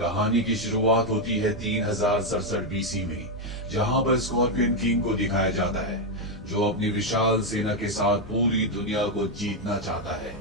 कहानी की शुरुआत होती है 3067 बीसी में, जहां पर स्कॉर्पियन किंग को दिखाया जाता है, जो अपनी विशाल सेना के साथ पूरी दुनिया को जीतना चाहता है।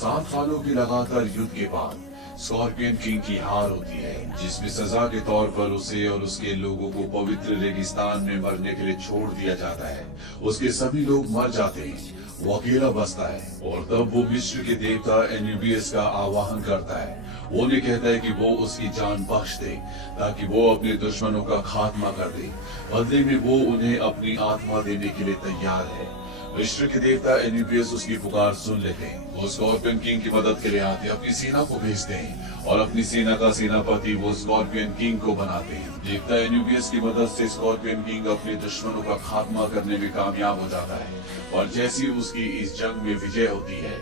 7 सालों के लगातार युद्ध के बाद स्कॉर्पियन किंग की हार होती है, जिसमें सजा के तौर पर उसे और उसके लोगों को पवित्र रेगिस्तान में मरने के लिए छोड़ दिया जाता है। उसके सभी लोग मर जाते हैं, वो अकेला बचता है और तब वो मिस्र के देवता एन्यूबियस का आवाहन करता है। वो उन्हें कहता है कि वो उसकी जान बख्श दे ताकि वो अपने दुश्मनों का खात्मा कर दे। बदले में वो उन्हें अपनी आत्मा देने के लिए तैयार है। मिस्र के देवता एन्यूबियस उसकी पुकार सुन लेते हैं। वो स्कॉर्पियन किंग की मदद के लिए आते अपनी सेना को भेजते हैं और अपनी सेना का सेनापति वो स्कॉर्पियन किंग को बनाते हैं। देवता एन्यूबियस की मदद से स्कॉर्पियन किंग अपने दुश्मनों का खात्मा करने में कामयाब हो जाता है और जैसी उसकी इस जंग में विजय होती है,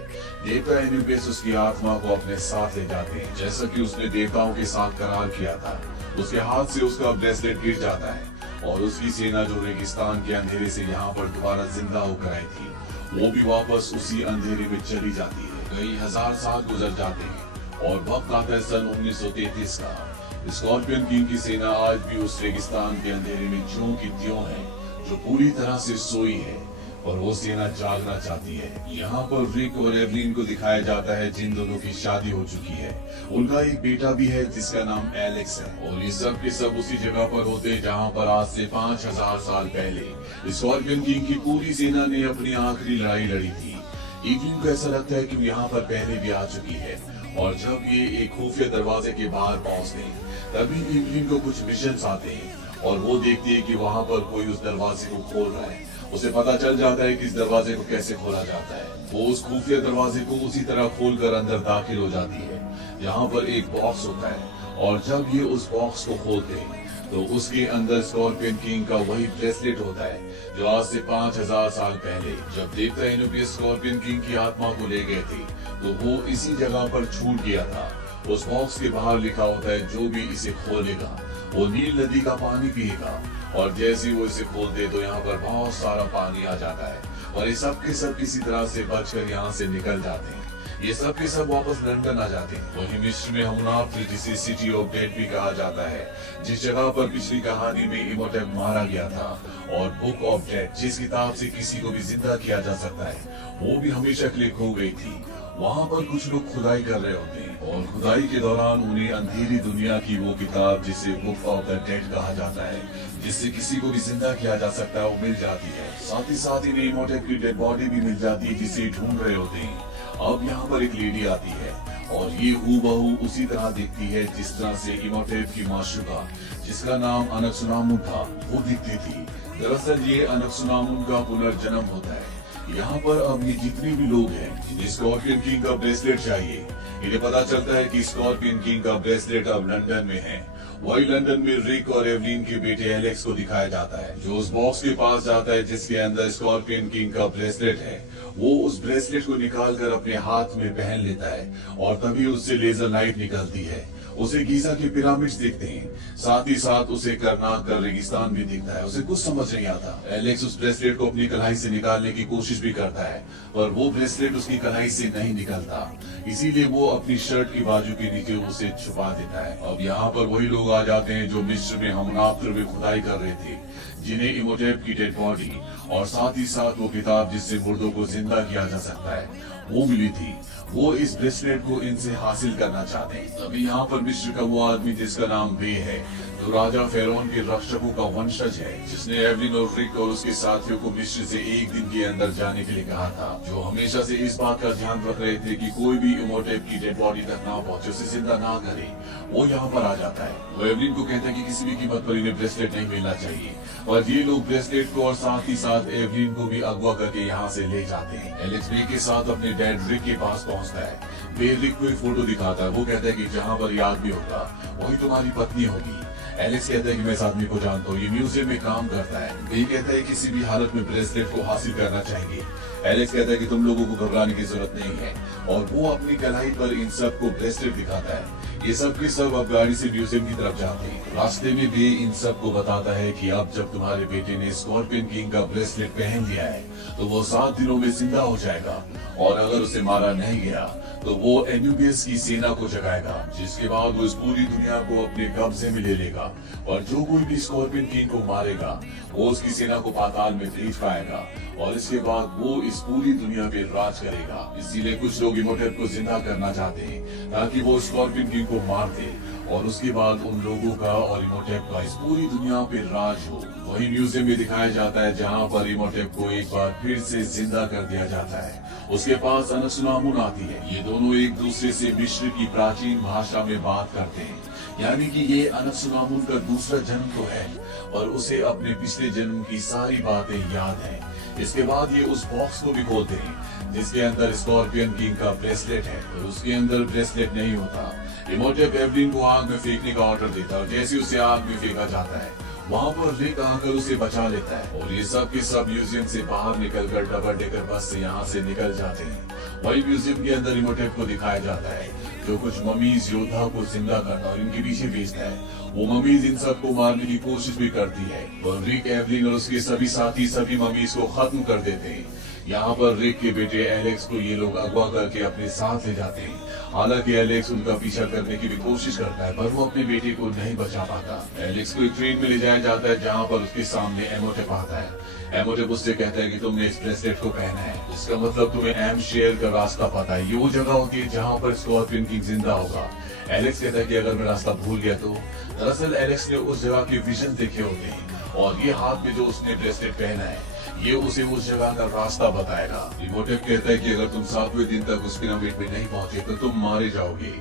देवता एन्यूबियस उसकी आत्मा को अपने साथ ले जाते हैं, जैसा कि उसने देवताओं के साथ करार किया था। उसके हाथ से उसका ब्रेसलेट गिर जाता है और उसकी सेना जो रेगिस्तान के अंधेरे से यहाँ पर दोबारा जिंदा होकर आई थी, वो भी वापस उसी अंधेरे में चली जाती है। कई हजार साल गुजर जाते हैं और वक्त आता है सन 1933 का। स्कॉर्पियन किंग की सेना आज भी उस रेगिस्तान के अंधेरे में ज्यों की त्यों है, जो पूरी तरह से सोई है और वो सेना जागना चाहती है। यहाँ पर रिक और एवलिन को दिखाया जाता है, जिन दोनों की शादी हो चुकी है। उनका एक बेटा भी है जिसका नाम एलेक्स है और ये सब के सब उसी जगह पर होते हैं जहाँ पर आज से 5000 साल पहले स्कॉर्पियन किंग की पूरी सेना ने अपनी आखिरी लड़ाई लड़ी थी। एवलिन को ऐसा लगता है कि वो यहाँ पर पहले भी आ चुकी है और जब ये एक खुफिया दरवाजे के बाहर पहुँचते हैं, तभी एवलिन को कुछ विजन्स आते हैं और वो देखती है कि वहाँ पर कोई उस दरवाजे को खोल रहा है। उसे पता चल जाता है कि इस दरवाजे को कैसे खोला जाता है। वो उस खुफिया दरवाजे को उसी तरह खोलकर अंदर दाखिल हो जाती है। यहाँ पर एक बॉक्स होता है और जब ये उस बॉक्स को खोलते हैं तो उसके अंदर स्कॉर्पियन किंग का वही ब्रेसलेट होता है जो आज से 5000 साल पहले जब देवता एन्यूबियस स्कॉर्पियन किंग की आत्मा को ले गए थे, तो वो इसी जगह पर छूट गया था। उस बॉक्स के बाहर लिखा होता है, जो भी इसे खोलेगा वो नील नदी का पानी पिएगा। और जैसे ही वो इसे खोलते तो यहाँ पर बहुत सारा पानी आ जाता है और ये सब के सब किसी तरह से बचकर यहाँ से निकल जाते हैं। ये सब के सब वापस लंदन आ जाते हैं। वही मिस्र में हमनाफ्र, जिसे सिटी ऑफ डेड भी कहा जाता है, जिस जगह पर पिछली कहानी में इमोटेब मारा गया था, और बुक ऑफ डेड, जिस किताब से किसी को भी जिंदा किया जा सकता है, वो भी हमेशा के लिए खो गई थी। वहाँ पर कुछ लोग खुदाई कर रहे होते हैं और खुदाई के दौरान उन्हें अंधेरी दुनिया की वो किताब जिसे बुक ऑफ द डेड कहा जाता है, जिससे किसी को भी जिंदा किया जा सकता है, वो मिल जाती है। साथ ही साथ इन्हें इमोटेब की डेड बॉडी भी मिल जाती है, जिसे ढूंढ रहे होते हैं। अब यहाँ पर एक लेडी आती है और ये हूबहू उसी तरह दिखती है जिस तरह से इमोटेब की माशूका, जिसका नाम अनक्सुनामुन था, वो दिखती थी। दरअसल ये अनक्सुनामुन का पुनर्जन्म होता है। यहाँ पर अब ये जितने भी लोग हैं जिन्हें स्कॉर्पियन किंग का ब्रेसलेट चाहिए, इन्हें पता चलता है कि स्कॉर्पियन किंग का ब्रेसलेट अब लंदन में है। वही लंदन में रिक और एवलिन के बेटे एलेक्स को दिखाया जाता है, जो उस बॉक्स के पास जाता है जिसके अंदर स्कॉर्पियन किंग का ब्रेसलेट है। वो उस ब्रेसलेट को निकालकर अपने हाथ में पहन लेता है और तभी उससे लेजर लाइट निकलती है। उसे गीजा के पिरामिड्स दिखते हैं, साथ ही साथ उसे करनाक का रेगिस्तान भी दिखता है। उसे कुछ समझ नहीं आता। एलेक्स उस ब्रेसलेट को अपनी कलाई से निकालने की कोशिश भी करता है, पर वो ब्रेसलेट उसकी कलाई से नहीं निकलता, इसीलिए वो अपनी शर्ट की बाजू के नीचे उसे छुपा देता है। अब यहाँ पर वही लोग आ जाते हैं जो मिस्र में हमनाफ्र में खुदाई कर रहे थे, जिन्हें इमोटेब की डेड बॉडी और साथ ही साथ वो किताब जिससे मुर्दों को जिंदा किया जा सकता है, वो मिली थी। वो इस ब्रेसलेट को इनसे हासिल करना चाहते हैं। तभी यहाँ पर मिस्र का वो आदमी जिसका नाम बे है, जो राजा फेरोन के रक्षकों का वंशज है, जिसने एवलिन और रिक और उसके साथियों को मिस्र से एक दिन के अंदर जाने के लिए कहा था, जो हमेशा से इस बात का ध्यान रख रहे थे कि कोई भी इमोटेब की डेड बॉडी तक ना पहुंचे, उसे जिंदा ना करे। वो यहाँ पर आ जाता है। वो एवलिन को कहता है कि किसी भी कीमत पर इन्हें ब्रेसलेट नहीं मिलना चाहिए, और ये लोग ब्रेसलेट को और साथ ही साथ एवलिन को भी अगवा करके यहाँ से ले जाते हैं। एलेक्स बे के साथ अपने डैड रिक के पास पहुंचता है। बे रिक को एक फोटो दिखाता है। वो कहता है कि जहाँ पर ये आदमी होगा वही तुम्हारी पत्नी होगी। एलेक्स कहता है कि मैं इस आदमी को जानता हूँ, ये म्यूजियम में काम करता है। बे कहता है किसी भी हालत में ब्रेसलेट को हासिल करना चाहिए। एलेक्स कहता है कि तुम लोगों को घबराने की जरूरत नहीं है, और वो अपनी कलाई पर इन सब को ब्रेसलेट दिखाता है। ये सब के सब अब गाड़ी से म्यूजियम की तरफ जाते हैं। रास्ते में बे इन सब को बताता है कि अब जब तुम्हारे बेटे ने स्कॉर्पियन किंग का ब्रेसलेट पहन लिया है, तो वो 7 दिनों में जिंदा हो जाएगा, और अगर उसे मारा नहीं गया तो वो एन्यूबियस की सेना को जगाएगा, जिसके बाद वो इस पूरी दुनिया को अपने कब्जे में ले लेगा और जो कोई भी स्कॉर्पियन किंग को मारेगा वो उसकी सेना को पाताल में भेज पाएगा और इसके बाद वो इस पूरी दुनिया पे राज करेगा। इसीलिए कुछ लोग इमोटेप को जिंदा करना चाहते हैं ताकि वो स्कॉर्पियन किंग को मार दे और उसके बाद उन लोगों का और इमोटेप का इस पूरी दुनिया पे राज हो। वही म्यूजियम में दिखाया जाता है जहाँ पर इमोटेप को एक बार फिर से जिंदा कर दिया जाता है। उसके पास अनसुनामुन आती है। ये दोनों एक दूसरे से मिस्र की प्राचीन भाषा में बात करते हैं, यानी कि ये अनसुनामुन का दूसरा जन्म तो है पर उसे अपने पिछले जन्म की सारी बातें याद है। इसके बाद ये उस बॉक्स को भी खोलते हैं जिसके अंदर स्कॉर्पियन किंग का ब्रेसलेट है और उसके अंदर ब्रेसलेट नहीं होता। इमोटेप एवलिन को आग में फेंकने का ऑर्डर देता है और जैसे उसे आग में फेंका जाता है वहाँ पर रिक आकर उसे बचा लेता है और ये सब के सब म्यूजियम से बाहर निकलकर डबल डेकर बस से यहाँ से निकल जाते हैं। वही म्यूजियम के अंदर इमोटेप को दिखाया जाता है जो कुछ ममीज योद्धा को जिंदा करता और इनके पीछे भेजता है। वो ममीज इन सबको मारने की कोशिश भी करती है और रिक एवलिन और उसके सभी साथी सभी ममीज को खत्म कर देते हैं। यहाँ पर रिक के बेटे एलेक्स को ये लोग अगवा करके अपने साथ ले जाते हैं। हालांकि एलेक्स उनका पीछा करने की भी कोशिश करता है पर वो अपने बेटे को नहीं बचा पाता। एलेक्स को एक ट्रेन में ले जाया जाता है जहाँ पर उसके सामने एमोटेप आता है। एमोटेप उससे कहता है कि तुमने इस ब्रेसलेट को पहना है, इसका मतलब तुम्हें एम शेयर का रास्ता पता है। ये वो जगह होती है जहाँ पर स्कॉर्पियन किंग जिंदा होगा। एलेक्स कहता है कि अगर मैं रास्ता भूल गया तो। दरअसल एलेक्स ने उस जगह के विजन देखे होते हैं और ये हाथ में जो उसने ब्रेसलेट पहना है ये उसे उस जगह का रास्ता बताएगा। इमोटेप कहता है कि अगर तुम 7वें दिन तक उस पिरामिड में नहीं पहुंचे तो तुम मारे जाओगे।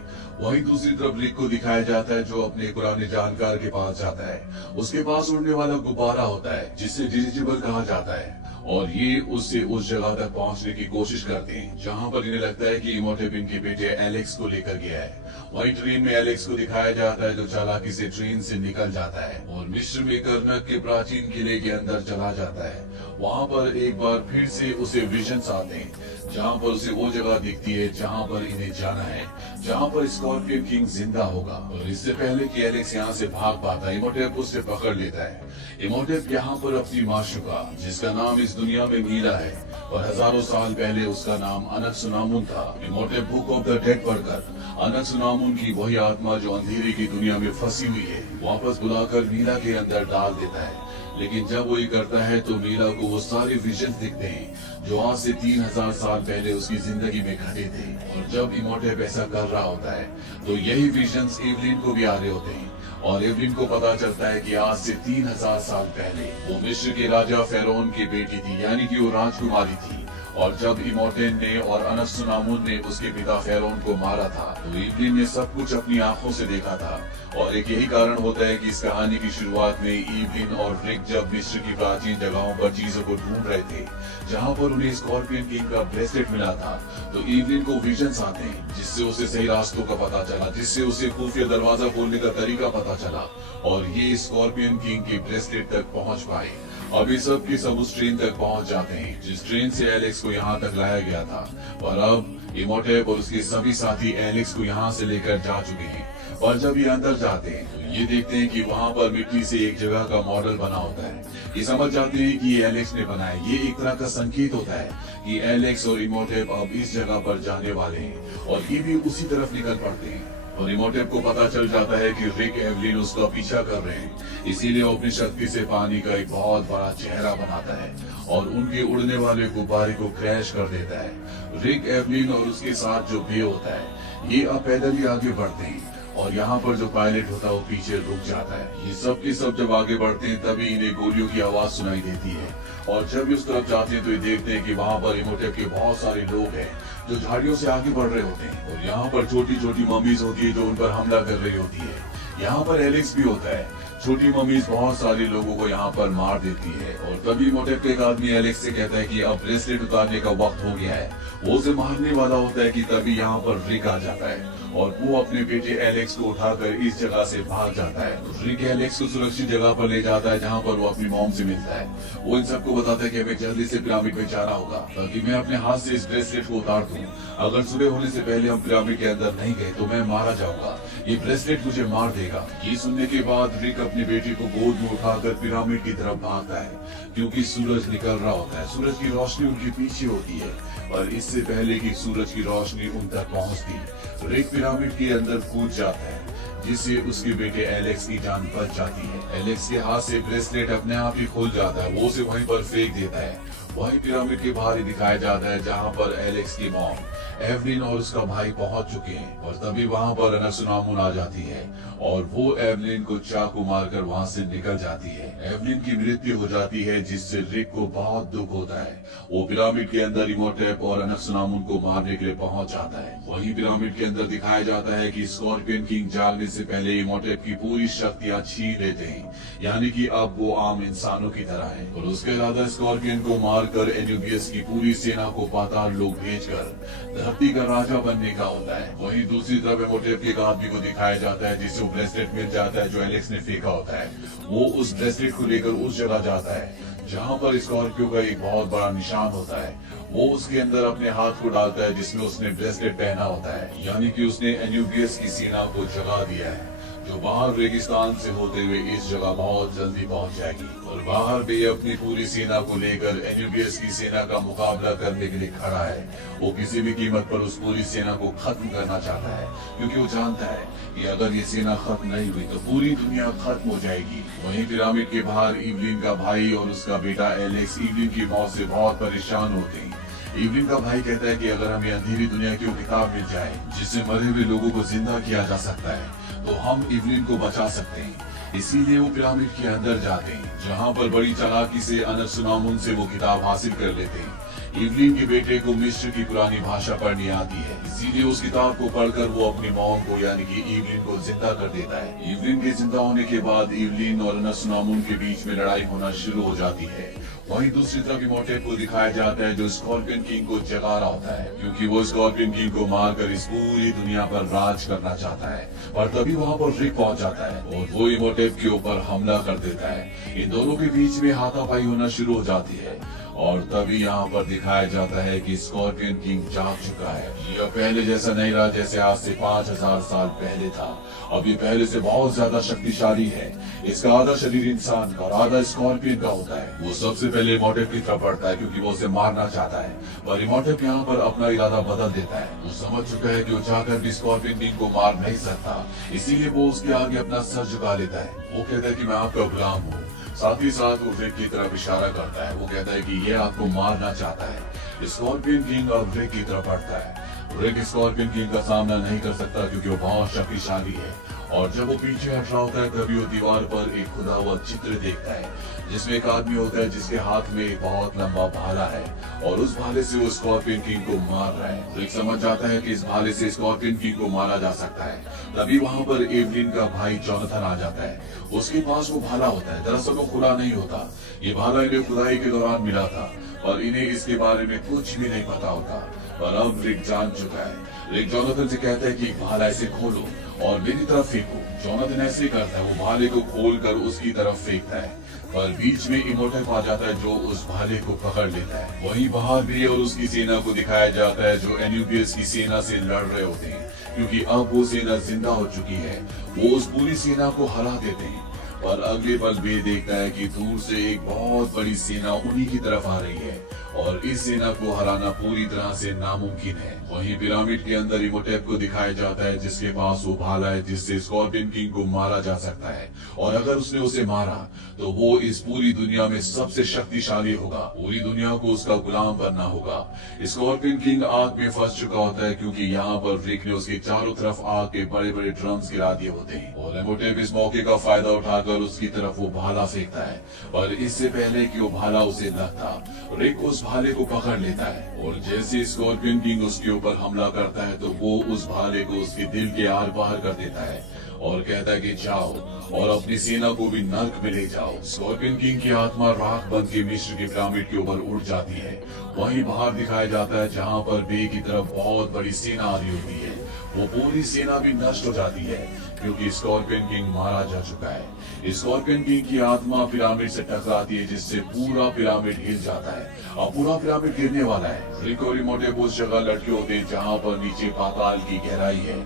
वहीं दूसरी तरफ रिक को दिखाया जाता है जो अपने पुराने जानकार के पास जाता है। उसके पास उड़ने वाला गुब्बारा होता है जिसे डिरिजिबल कहा जाता है और ये उससे उस जगह तक पहुंचने की कोशिश करते हैं जहां पर इन्हें लगता है कि इमोटेप इनके बेटे एलेक्स को लेकर गया है। वहीं ट्रेन में एलेक्स को दिखाया जाता है जो चालाकी से ट्रेन से निकल जाता है और मिस्र में कर्नक के प्राचीन किले के अंदर चला जाता है। वहाँ पर एक बार फिर से उसे विजन्स आते हैं जहाँ पर उसे वो जगह दिखती है जहाँ पर इन्हें जाना है, जहाँ पर स्कॉर्पियन किंग जिंदा होगा। और इससे पहले कि एलेक्स यहाँ से भाग पाता इमोटेप उसे पकड़ लेता है। इमोटेप यहाँ पर अपनी माशूका जिसका नाम इस दुनिया में नीला है और हजारों साल पहले उसका नाम अनसुनामुन था। Imhotep book of the dead पढ़कर अनसुनामुन की वही आत्मा जो अंधेरे की दुनिया में फंसी हुई है वापस बुलाकर नीला के अंदर डाल देता है। लेकिन जब वो ये करता है तो नीला को वो सारे विजन दिखते हैं जो आज से 3000 साल पहले उसकी जिंदगी में घटे थे। और जब इमोटेप ऐसा कर रहा होता है तो यही विजन्स एवलिन को भी आ रहे होते हैं और एवलिन को पता चलता है कि आज से 3000 साल पहले वो मिस्र के राजा फेरोन की बेटी थी, यानी कि वो राजकुमारी थी। और जब इमोटेन ने और अनसुनामुन ने उसके पिता फेरोन को मारा था तो एवलिन ने सब कुछ अपनी आंखों से देखा था। और एक यही कारण होता है कि इस कहानी की शुरुआत में एवलिन और रिक जब मिस्र की प्राचीन जगहों पर चीजों को ढूंढ रहे थे जहां पर उन्हें स्कॉर्पियन किंग का ब्रेसलेट मिला था तो एवलिन को विजन्स आते हैं जिससे उसे सही रास्तों का पता चला, जिससे उसे खुफिया दरवाजा खोलने का तरीका पता चला और ये स्कॉर्पियन किंग के ब्रेसलेट तक पहुंच पाए। अभी सब के सब उस ट्रेन तक पहुंच जाते हैं जिस ट्रेन से एलेक्स को यहाँ तक लाया गया था और अब इमोटेप और उसके सभी साथी एलेक्स को यहाँ से लेकर जा चुके हैं। और जब ये अंदर जाते हैं तो ये देखते हैं कि वहाँ पर मिट्टी से एक जगह का मॉडल बना होता है। ये समझ जाते हैं कि ये एलेक्स ने बनाया। ये एक तरह का संकेत होता है कि एलेक्स और इमोटेप अब इस जगह पर जाने वाले हैं और ये भी उसी तरफ निकल पड़ते हैं। और इमोटेप को पता चल जाता है कि रिक एवलिन उसका पीछा कर रहे हैं, इसीलिए वो अपनी शक्ति से पानी का एक बहुत बड़ा चेहरा बनाता है और उनके उड़ने वाले गुब्बारे को क्रैश कर देता है। रिक एवलिन और उसके साथ जो बे होता है ये अब पैदल ही आगे बढ़ते हैं और यहाँ पर जो पायलट होता है वो पीछे रुक जाता है। ये सब के सब जब आगे बढ़ते हैं तभी इन्हें गोलियों की आवाज सुनाई देती है और जब ये उस तरफ जाते हैं तो ये देखते हैं कि वहाँ पर इमोटेप के बहुत सारे लोग हैं जो झाड़ियों से आगे बढ़ रहे होते हैं और यहाँ पर छोटी छोटी मम्मीज होती है जो उन पर हमला कर रही होती है। यहाँ पर एलेक्स भी होता है। छोटी मम्मीज बहुत सारे लोगों को यहाँ पर मार देती है और तभी इमोटेप के एक आदमी एलेक्स से कहता है कि अब ब्रेसलेट उतारने का वक्त हो गया है। वो उसे मारने वाला होता है कि तभी यहाँ पर रिक आ जाता है और वो अपने बेटे एलेक्स को उठाकर इस जगह से भाग जाता है। रिक एलेक्स को सुरक्षित जगह पर ले जाता है जहाँ पर वो अपनी मॉम से मिलता है। वो इन सबको बताता है कि हमें जल्दी से पिरामिड में जाना होगा ताकि मैं अपने हाथ से इस ब्रेसलेट को उतार दूं। अगर सुबह होने से पहले हम पिरामिड के अंदर नहीं गए तो मैं मारा जाऊंगा। ये ब्रेसलेट मुझे मार देगा। ये सुनने के बाद रिक अपने बेटे को गोद में उठाकर पिरामिड की तरफ भागता है क्योंकि सूरज निकल रहा होता है। सूरज की रोशनी उनके पीछे होती है और इससे पहले कि सूरज की रोशनी उन तक पहुंचती, रिक पिरामिड के अंदर कूद जाता है जिससे उसके बेटे एलेक्स की जान बच जाती है। एलेक्स के हाथ से ब्रेसलेट अपने आप ही खुल जाता है। वो उसे वहीं पर फेंक देता है। वहीं पिरामिड के बाहर ही दिखाया जाता है जहाँ पर एलेक्स की मॉम एवलिन और उसका भाई पहुंच चुके हैं। और तभी वहां पर अनसुनामुन आ जाती है और वो एवलिन को चाकू मारकर वहां से निकल जाती है। एवलिन की मृत्यु हो जाती है जिससे रिक को बहुत दुख होता है। वो पिरामिड के अंदर इमोटेप और अनसुनामुन को मारने के लिए पहुंच जाता है। वहीं पिरामिड के अंदर दिखाया जाता है कि स्कॉर्पियन किंग जागने से पहले इमोटेप की पूरी शक्तियां छीन लेते हैं, यानी कि अब वो आम इंसानों की तरह है। और उसके अलावा स्कॉर्पियन को मारकर एन्यूबियस की पूरी सेना को पाताल लोक भेजकर धरती का राजा बनने का होता है। वहीं दूसरी तरफ इमोटेप के एक आदमी को दिखाया जाता है जिसे ब्रेसलेट मिल जाता है जो एलेक्स ने फेंका होता है। वो उस ब्रेसलेट को लेकर उस जगह जाता है जहाँ पर स्कॉर्पियो का एक बहुत बड़ा निशान होता है। वो उसके अंदर अपने हाथ को डालता है जिसमें उसने ब्रेसलेट पहना होता है, यानी कि उसने एन्यूबियस की सेना को जगा दिया है जो बाहर रेगिस्तान से होते हुए इस जगह बहुत जल्दी पहुंच जाएगी। और बाहर भी अपनी पूरी सेना को लेकर एन्यूबियस की सेना का मुकाबला करने के लिए खड़ा है। वो किसी भी कीमत पर उस पूरी सेना को खत्म करना चाहता है क्योंकि वो जानता है कि अगर ये सेना खत्म नहीं हुई तो पूरी दुनिया खत्म हो जाएगी। वहीं पिरामिड के बाहर इवलिन का भाई और उसका बेटा एलेक्स इवलिन की मौत से बहुत परेशान होते हैं। इवलिन का भाई कहता है कि अगर हमें अंधेरी दुनिया की वो किताब मिल जाए जिससे मरे हुए लोगों को जिंदा किया जा सकता है तो हम इवलिन को बचा सकते हैं। इसीलिए वो पिरामिड के अंदर जाते हैं जहाँ पर बड़ी चालाकी से अनसुनामुन से वो किताब हासिल कर लेते हैं। इवलिन के बेटे को मिस्र की पुरानी भाषा पढ़नी आती है, इसीलिए उस किताब को पढ़कर वो अपनी मॉम को यानी कि इवलिन को जिंदा कर देता है। इवलिन के जिंदा होने के बाद इवलिन और अनसुनामुन के बीच में लड़ाई होना शुरू हो जाती है। वहीं दूसरी तरफ इमोटेप को दिखाया जाता है जो स्कॉर्पियन किंग को जगा रहा होता है क्योंकि वो स्कॉर्पियन किंग को मारकर इस पूरी दुनिया पर राज करना चाहता है। और तभी वहां पर रिक पहुंच जाता है और वो इमोटेप के ऊपर हमला कर देता है। इन दोनों के बीच में हाथापाई होना शुरू हो जाती है और तभी यहाँ पर दिखाया जाता है कि स्कॉर्पियन किंग जाग चुका है। यह पहले जैसा नहीं रहा जैसे आज से 5000 साल पहले था। अब ये पहले से बहुत ज्यादा शक्तिशाली है। इसका आधा शरीर इंसान का और आधा स्कॉर्पियन का होता है। वो सबसे पहले इमोटेप की तरफ बढ़ता है क्योंकि वो उसे मारना चाहता है, पर इमोटेप यहाँ पर अपना इरादा बदल देता है। वो समझ चुका है कि वो चाहकर भी स्कॉर्पियन किंग को मार नहीं सकता, इसीलिए वो उसके आगे अपना सर झुका लेता है। वो कहता है कि मैं आपका गुलाम हूँ। साथ ही साथ वो रिक की तरफ इशारा करता है। वो कहता है कि ये आपको मारना चाहता है। स्कॉर्पियन किंग अब रिक की तरफ बढ़ता है। रिक स्कॉर्पियन किंग का सामना नहीं कर सकता क्योंकि वो बहुत शक्तिशाली है। और जब वो पीछे हट रहा होता है तभी वो दीवार पर एक खुदा हुआ चित्र देखता है जिसमें एक आदमी होता है जिसके हाथ में एक बहुत लंबा भाला है और उस भाले से वो स्कॉर्पियन किंग को मार रहा है। रिक समझ जाता है कि इस भाले से स्कॉर्पियन किंग को मारा जा सकता है। तभी वहां पर एवलिन का भाई जोनाथन आ जाता है। उसके पास वो भाला होता है, दरअसल वो खुला नहीं होता। ये भाला इन्हें खुदाई के दौरान मिला था और इन्हें इसके बारे में कुछ भी नहीं पता होता। पर अब रिक जान चुका है। रिक जोनाथन से कहता है कि भाला ऐसे खोलो और मेरी तरफ फेंको। जोनाथन ऐसे करता है, वो भाले को खोलकर उसकी तरफ फेंकता है, पर बीच में इमोटेप आ जाता है जो उस भाले को पकड़ लेता है। वहीं बाहर भी और उसकी सेना को दिखाया जाता है जो एन्यूबियस की सेना से लड़ रहे होते हैं क्योंकि अब वो सेना जिंदा हो चुकी है। वो उस पूरी सेना को हरा देते हैं, पर अगले पल वे देखता है कि दूर से एक बहुत बड़ी सेना उन्हीं की तरफ आ रही है और इस सेना को हराना पूरी तरह से नामुमकिन है। वहीं पिरामिड के अंदर इमोटेप को दिखाया जाता है जिसके पास वो भाला है जिससे स्कॉर्पियन किंग को मारा जा सकता है और अगर उसने उसे मारा तो वो इस पूरी दुनिया में सबसे शक्तिशाली होगा। पूरी दुनिया को उसका गुलाम बनना होगा। स्कॉर्पियन किंग आग में फंस चुका होता है क्योंकि यहाँ पर रिक ने उसके चारों तरफ आग के बड़े बड़े ड्रम्स गिरा दिए होते हैं और इमोटेप इस मौके का फायदा उठाकर उसकी तरफ वो भाला फेंकता है। पर इससे पहले कि वो भाला उसे लगता, रिक उस भाले को पकड़ लेता है और जैसे स्कॉर्पियन किंग उसके ऊपर हमला करता है तो वो उस भाले को उसके दिल के आर पार कर देता है और कहता है कि जाओ और अपनी सेना को भी नर्क में ले जाओ। स्कॉर्पियन किंग की आत्मा राख बन के मिस्र के पिरामिड के ऊपर उड़ जाती है। वहीं बाहर दिखाया जाता है जहाँ पर बे की तरफ बहुत बड़ी सेना आ रही होती है। वो पूरी सेना भी नष्ट हो जाती है क्योंकि स्कॉर्पियन किंग मारा जा चुका है। स्कॉर्पियन किंग की आत्मा पिरामिड से टकराती है जिससे पूरा पिरामिड हिल जाता है। अब पूरा पिरामिड गिरने वाला है। रिक और इमोटेब उस जगह लटके होते हैं जहाँ पर नीचे पाताल की गहराई है।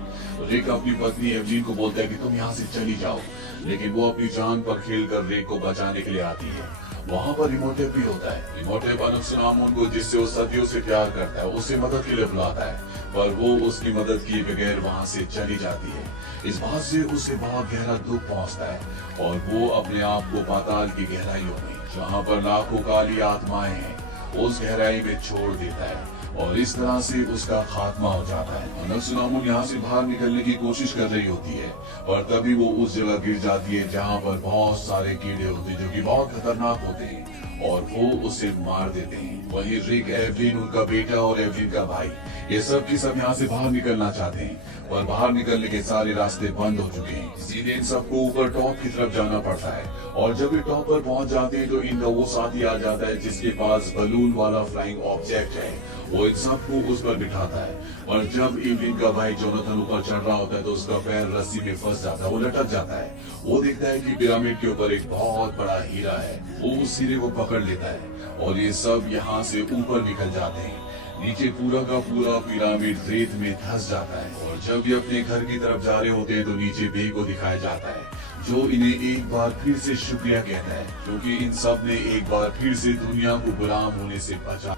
रिक अपनी पत्नी एवलीन को बोलता है कि तुम यहाँ से चली जाओ, लेकिन वो अपनी जान पर खेलकर रिक को बचाने के लिए आती है। वहाँ पर इमोटेब भी होता है। इमोटेब अनुसुनामुन को, जिससे वो सदियों से प्यार करता है, उसे मदद के लिए बुलाता है, पर वो उसकी मदद किए बगैर वहाँ से चली जाती है। इस बात से उसे बहुत गहरा दुख पहुँचता है और वो अपने आप को पाताल की गहराइयों में, जहाँ पर लाखों काली आत्माएं हैं, उस गहराई में छोड़ देता है और इस तरह से उसका खात्मा हो जाता है। अनुसुनामुन यहाँ से बाहर निकलने की कोशिश कर रही होती है, पर तभी वो उस जगह गिर जाती है जहाँ पर बहुत सारे कीड़े होते हैं जो कि बहुत खतरनाक होते हैं और वो उसे मार देते हैं। वहीं रिक, एवलिन, उनका बेटा और एवलिन का भाई, ये सब की सब यहाँ से बाहर निकलना चाहते हैं, पर बाहर निकलने के सारे रास्ते बंद हो चुके हैं। सीधे इन सबको ऊपर टॉप की तरफ जाना पड़ता है और जब ये टॉप पर पहुंच जाते हैं तो इनका वो साथी आ जाता है जिसके पास बलून वाला फ्लाइंग ऑब्जेक्ट है। वो इन सबको उस पर बिठाता है और जब एवलिन का भाई जोनाथन ऊपर चढ़ रहा होता है तो उसका पैर रस्सी में फंस जाता है, वो लटक जाता है। वो देखता है कि पिरामिड के ऊपर एक बहुत बड़ा हीरा है। वो उस हीरे को पकड़ लेता है और ये सब यहाँ से ऊपर निकल जाते हैं। नीचे पूरा का पूरा पिरामिड रेत में धंस जाता है और जब ये अपने घर की तरफ जा रहे होते हैं तो नीचे बे को दिखाया जाता है, जो इन्हें एक बार फिर से शुक्रिया कहता है क्योंकि इन सब ने एक बार फिर से दुनिया को गुलाम होने से बचा।